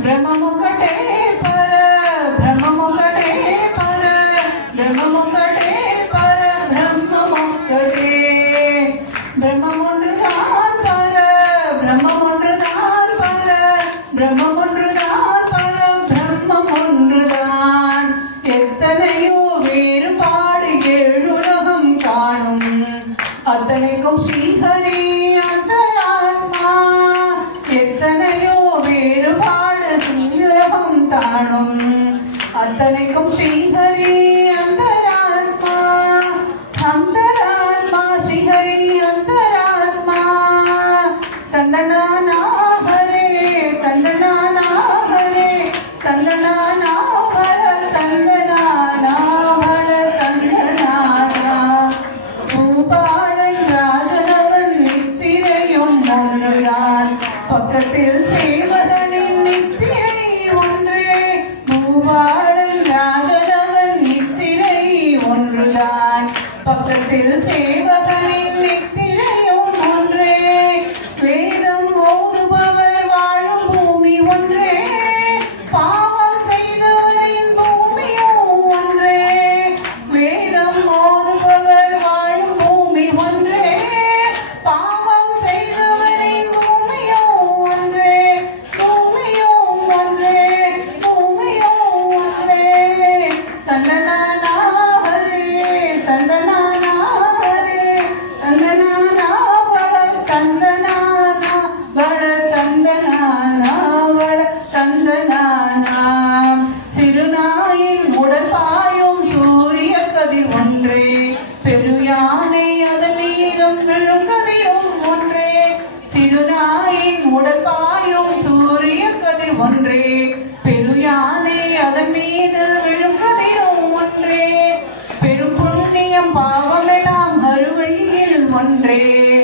బ్రహ్మముకటే పర బ్రహ్మముకటే పర బ్రహ్మముకటే పర బ్రహ్మముకటే బ్రహ్మముండ్రుదాన్ పర బ్రహ్మముండ్రుదాన్ పర బ్రహ్మ அத்தனைக்கும் ஸ்ரீஹரி அந்தராத்மா. எத்தனையோ வேறுபாடு ஸ்ரீரகம் தானும். அத்தனைக்கும் ஸ்ரீஹரி அந்தராத்மா. அந்தராத்மா ஸ்ரீஹரி அந்தராத்மா. தந்தனான பக்கத்தில் சேவகனின் நித்திரையும் ஒன்றே. பெருயானை அதன் மீதும் விழும் கதிரும் ஒன்றே. சிறுநாயின் உடல் பாயும் சூரிய கதிர் ஒன்றே. பெருயானை அதன் மீது விழும் ஒன்றே. பெரும் புண்ணியம் பாவமெல்லாம் மறுவழியில் ஒன்றே.